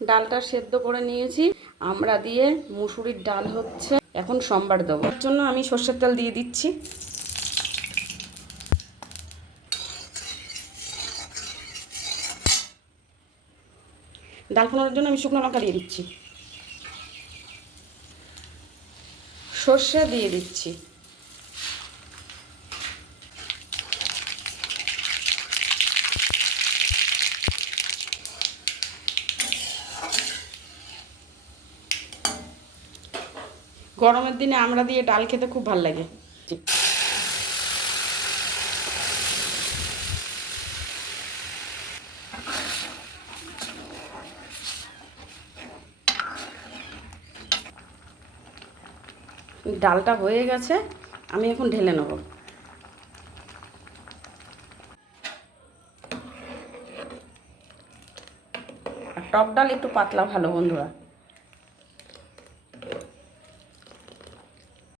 ডালটা সেদ্ধ করে নিয়েছি, আমরা দিয়ে মুসুরির ডাল হচ্ছে। এখন সম্বার দেবো, তার জন্য আমি সর্ষের তেল দিয়ে দিচ্ছি। ডাল ফোড়ানোর জন্য আমি শুকনো লঙ্কা দিয়ে দিচ্ছি, সর্ষে দিয়ে দিচ্ছি, গরমের দিনে আমরা দিয়ে ডাল খেতে খুব ভালো লাগে। ডালটা হয়ে গেছে, আমি এখন ঢেলে নেব। আর টক ডাল একটু পাতলা ভালো বন্ধুরা।